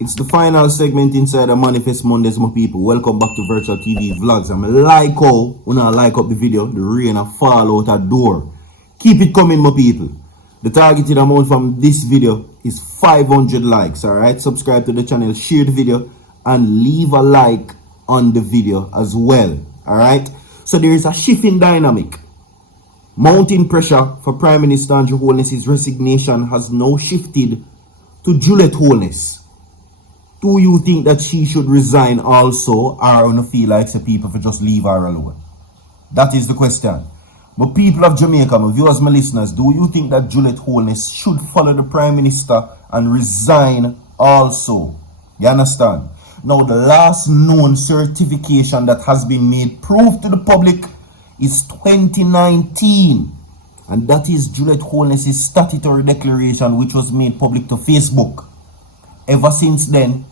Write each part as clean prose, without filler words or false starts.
It's the final segment inside the Manifest Mondays, my people. Welcome back to Virtual TV Vlogs. I'm like how when I like up the video, the rain a fall out a door. Keep it coming, my people. The targeted amount from this video is 500 likes, alright? Subscribe to the channel, share the video, and leave a like on the video as well, alright? So there is a shift in dynamic. Mounting pressure for Prime Minister Andrew Holness' resignation has now shifted to Juliet Holness. Do you think that she should resign also, or on feel like the people for just leave her alone? That is the question. But people of Jamaica, my viewers, my listeners, do you think that Juliet Holness should follow the Prime Minister and resign also? You understand? Now, the last known certification that has been made proof to the public is 2019. And that is Juliet Holness' statutory declaration, which was made public to Facebook. Ever since then,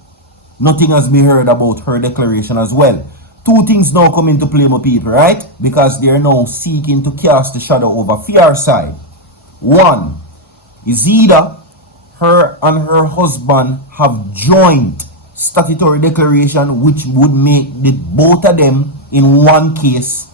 nothing has been heard about her declaration as well. Two things now come into play, my people, right? Because they are now seeking to cast a shadow over fear side. One is either her and her husband have joint statutory declaration, which would make the both of them in one case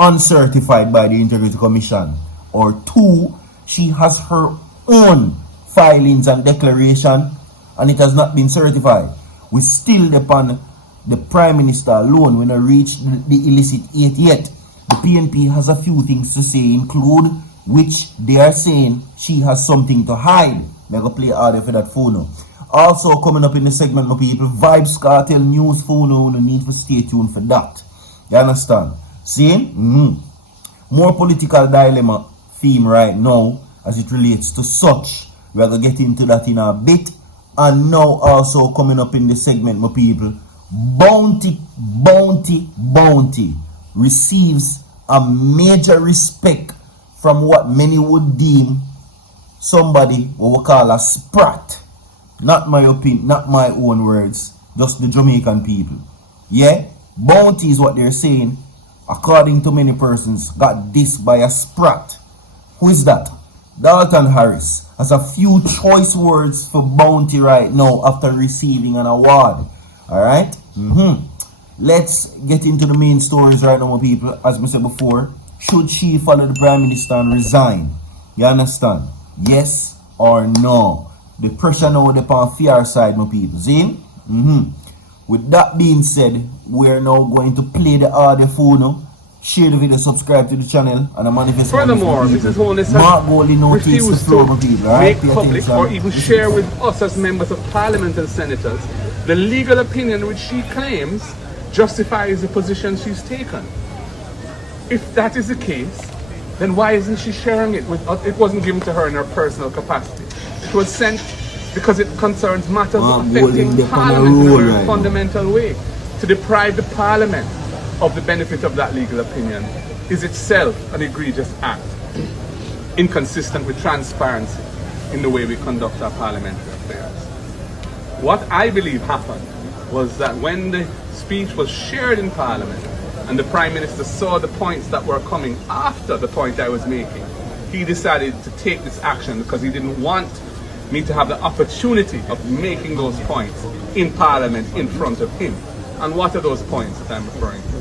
uncertified by the Integrity Commission, or two, she has her own filings and declaration and it has not been certified. We still depend the Prime Minister alone when I reach the illicit 8 yet. The PNP has a few things to say, include which they are saying she has something to hide. They're going to play audio for that phone. Also coming up in the segment, my people, Vybz Kartel news phone. No need to stay tuned for that. You understand? See? More political dilemma theme right now as it relates to SH0T. We are going to get into that in a bit. And now also coming up in the segment, my people, Bounty receives a major respect from what many would deem somebody what we call a sprat. Not my opinion, not my own words, just the Jamaican people. Yeah? Bounty is what they're saying, according to many persons, got dissed by a sprat. Who is that? Dalton Harris has a few choice words for Bounty right now after receiving an award. Alright? Let's get into the main stories right now, my people. As I said before, should she follow the Prime Minister and resign? You understand? Yes or no? The pressure now upon fear side, my people. See? With that being said, we're now going to play the audio phone. Share the video, subscribe to the channel, and a manifest. Furthermore, Mrs. Holness refused to make public or even share with us as members of Parliament and Senators the legal opinion which she claims justifies the position she's taken. If that is the case, then why isn't she sharing it with us? It wasn't given to her in her personal capacity. It was sent because it concerns matters affecting Parliament in a very fundamental way. To deprive the Parliament of the benefit of that legal opinion is itself an egregious act, inconsistent with transparency in the way we conduct our parliamentary affairs. What I believe happened was that when the speech was shared in Parliament and the Prime Minister saw the points that were coming after the point I was making, he decided to take this action because he didn't want me to have the opportunity of making those points in Parliament in front of him. And what are those points that I'm referring to?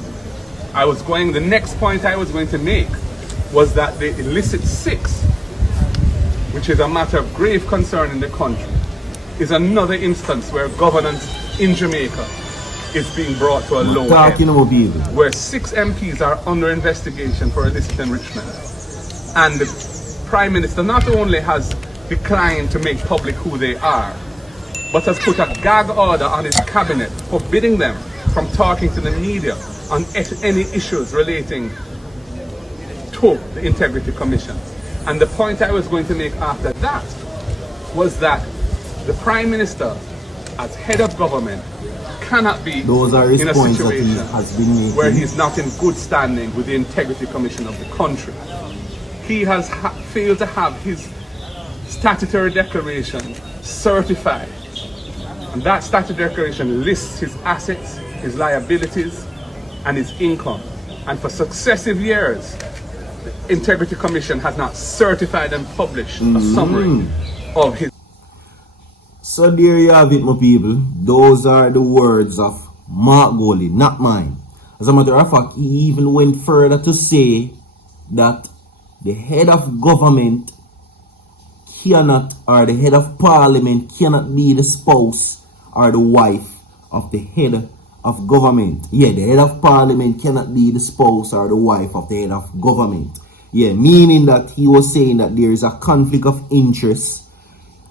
The next point I was going to make was that the illicit 6, which is a matter of grave concern in the country, is another instance where governance in Jamaica is being brought to a low end, where 6 MPs are under investigation for illicit enrichment. And the Prime Minister not only has declined to make public who they are, but has put a gag order on his cabinet forbidding them from talking to the media on any issues relating to the Integrity Commission. And the point I was going to make after that was that the Prime Minister, as head of government, cannot be in a situation where he's not in good standing with the Integrity Commission of the country. He has failed to have his statutory declaration certified. And that statutory declaration lists his assets, his liabilities, and his income. And for successive years, the Integrity Commission has not certified and published a summary of his. So there you have it, my people. Those are the words of Mark Goley, not mine. As a matter of fact, he even went further to say that the head of government cannot, or the head of parliament cannot be the spouse or the wife of the head of government. Yeah, the head of parliament cannot be the spouse or the wife of the head of government. Yeah, meaning that he was saying that there is a conflict of interest,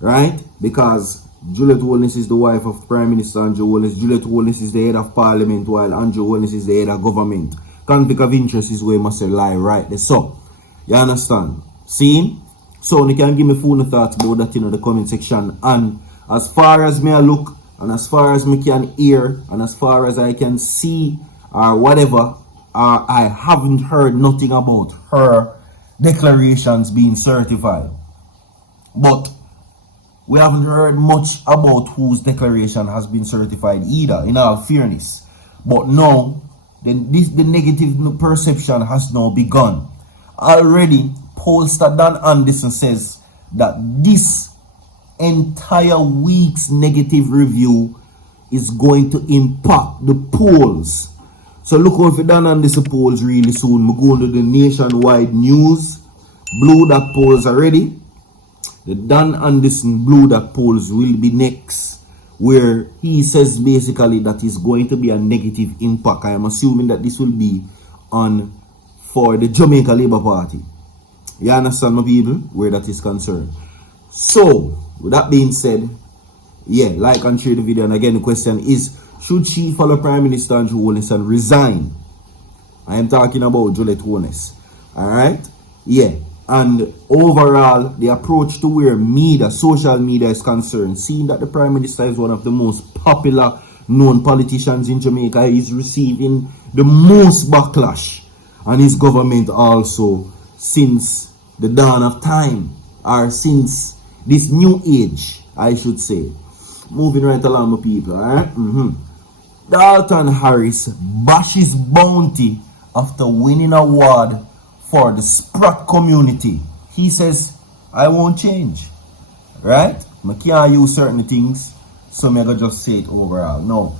right? Because Juliet Holness is the wife of Prime Minister Andrew Holness. Juliet Holness is the head of parliament while Andrew Holness is the head of government. Conflict of interest is where must lie right there. So, you understand? See? So, you can give me full thoughts about that in the comment section. And as far as me I look, and as far as me can hear, and as far as I can see, or whatever, I haven't heard nothing about her declarations being certified. But we haven't heard much about whose declaration has been certified either, in all fairness. But now, the negative perception has now begun. Already, pollster Dan Anderson says that this entire week's negative review is going to impact the polls. So look out for Dan Anderson polls really soon. We're going to the nationwide news. Blue Dot polls are ready. The Dan Anderson Blue Dot polls will be next, where he says basically that is going to be a negative impact. I am assuming that this will be on for the Jamaica Labour Party. You understand, my people, where that is concerned. So, with that being said, yeah, like and share the video. And again, the question is, should she follow Prime Minister Andrew Holness and resign? I am talking about Juliet Holness. Alright? Yeah. And overall, the approach to where media, social media is concerned, seeing that the Prime Minister is one of the most popular known politicians in Jamaica, is receiving the most backlash. And his government also, since the dawn of time, or since this new age, I should say. Moving right along, my people, alright? Dalton Harris bashes bounty after winning award for the Sprat community. He says, I won't change. Right? I can't use certain things, so I'm going to just say it overall. No.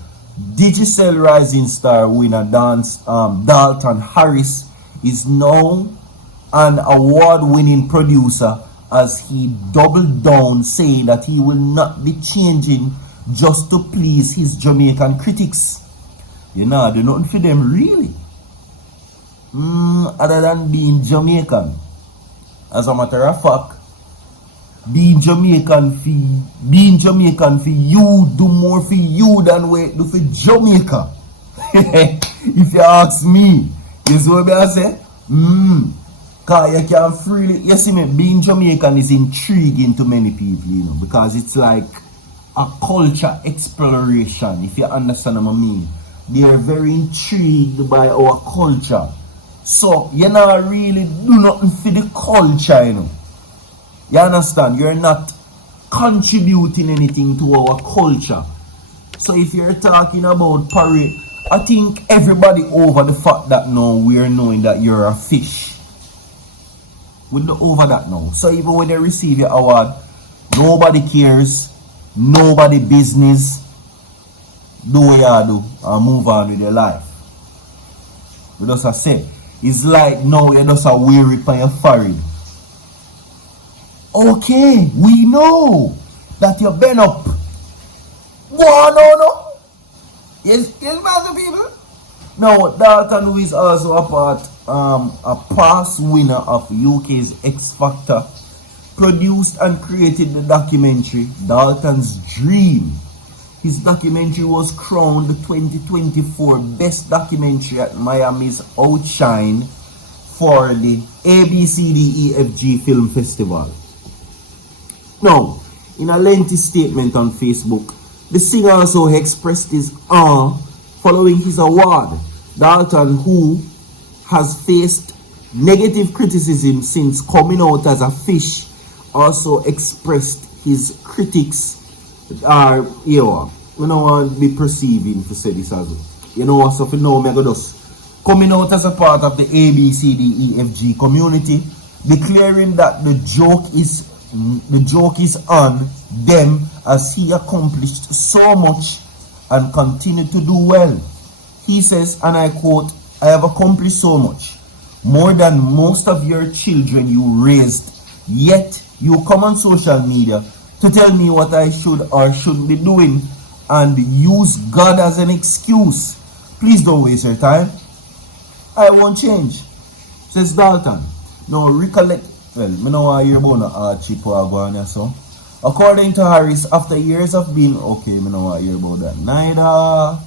Digicel Rising Star winner Dalton Harris is now an award-winning producer, as he doubled down, saying that he will not be changing just to please his Jamaican critics. You know, do nothing for them really. Other than being Jamaican. As a matter of fact, being Jamaican for you do more for you than we do for Jamaica. If you ask me, you see what I say? Cause you can freely, you see me, being Jamaican is intriguing to many people, you know, because it's like a culture exploration, if you understand what I mean. They are very intrigued by our culture. So, you not really do nothing for the culture, you know. You understand? You're not contributing anything to our culture. So, if you're talking about parade, I think everybody over the fact that now we're knowing that you're a fish. We're over that now. So, even when they receive your award, nobody cares, nobody business. Do what you do and move on with your life. We just say, it's like now you just a weary on your forehead. Okay, we know that you've been up. No. Yes, master people. Now, Dalton, who is also a past winner of UK's X Factor, produced and created the documentary Dalton's Dream. His documentary was crowned the 2024 Best Documentary at Miami's Outshine for the ABCDEFG Film Festival. Now, in a lengthy statement on Facebook, the singer also expressed his awe following his award. Dalton, who has faced negative criticism since coming out as a fish, also expressed his critics are, you know, we don't want to be perceiving to say this as well. You know, so for now, I'm just coming out as a part of the ABCDEFG community, declaring that the joke is on them as he accomplished so much and continued to do well. He says, and I quote, "I have accomplished so much, more than most of your children you raised, yet you come on social media to tell me what I should or shouldn't be doing and use God as an excuse. Please don't waste your time. I won't change," says Dalton. Now recollect, well, I don't want to hear about no chip or go on so. According to Harris, after years of being, okay, I don't want to hear about that neither.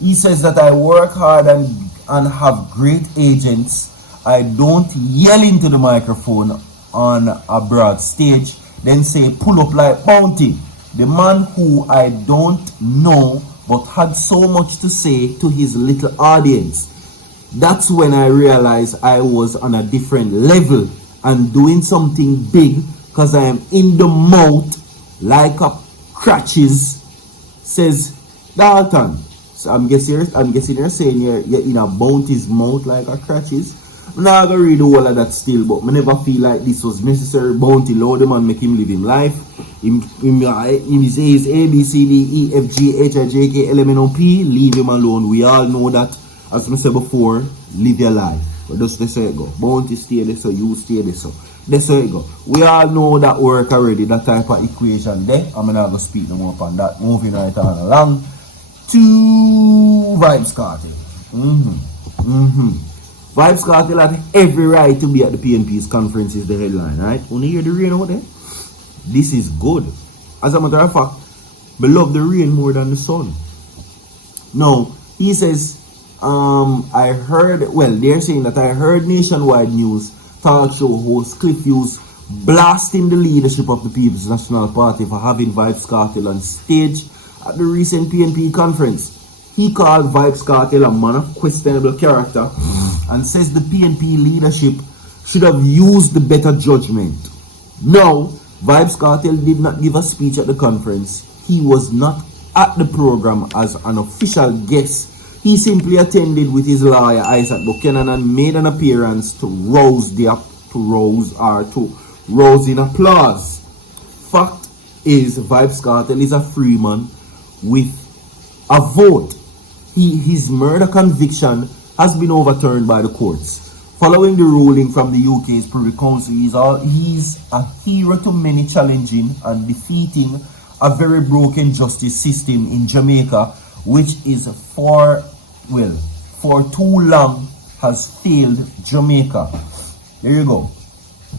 He says that I work hard and have great agents. I don't yell into the microphone on a broad stage, then say pull up like Bounty. The man who I don't know but had so much to say to his little audience. That's when I realized I was on a different level and doing something big because I am in the mouth like a crutches, says Dalton. So I'm guessing you're saying you're in a Bounty's mouth like a crutches. I'm not gonna read the whole of that still, but I never feel like this was necessary. Bounty, Lord, the man make him live him life. Him says A, B, C, D, E, F, G, H, I, J, K, L, M, N, O, P. Leave him alone. We all know that, as I said before, live your life. But that's how it go. Bounty stay there, so you stay there, so. That's how it go. We all know that work already, that type of equation there. I'm not going to speak no more upon that. Moving right on along to Vybz Kartel. Vybz Kartel had every right to be at the PNP's conference is the headline, right? Only hear the rain over there? This is good. As a matter of fact, I love the rain more than the sun. Now, he says, I heard, well, they're saying that I heard nationwide news talk show host Cliff Hughes blasting the leadership of the People's National Party for having Vybz Kartel on stage at the recent PNP conference. He called Vybz Kartel a man of questionable character and says the PNP leadership should have used the better judgment. No, Vybz Kartel did not give a speech at the conference. He was not at the program as an official guest. He simply attended with his lawyer Isaac Buchanan and made an appearance to rouse in applause. Fact is, Vybz Kartel is a free man with a vote. His murder conviction has been overturned by the courts. Following the ruling from the UK's Privy Council, he's a hero to many, challenging and defeating a very broken justice system in Jamaica, which is for too long has failed Jamaica. There you go.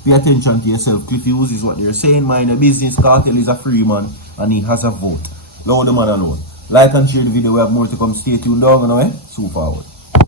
Pay attention to yourself. Cliff Hughes is what you're saying. Mind your business. Kartel is a free man and he has a vote. Lord the man alone. Like and share the video. We have more to come. Stay tuned down. So forward.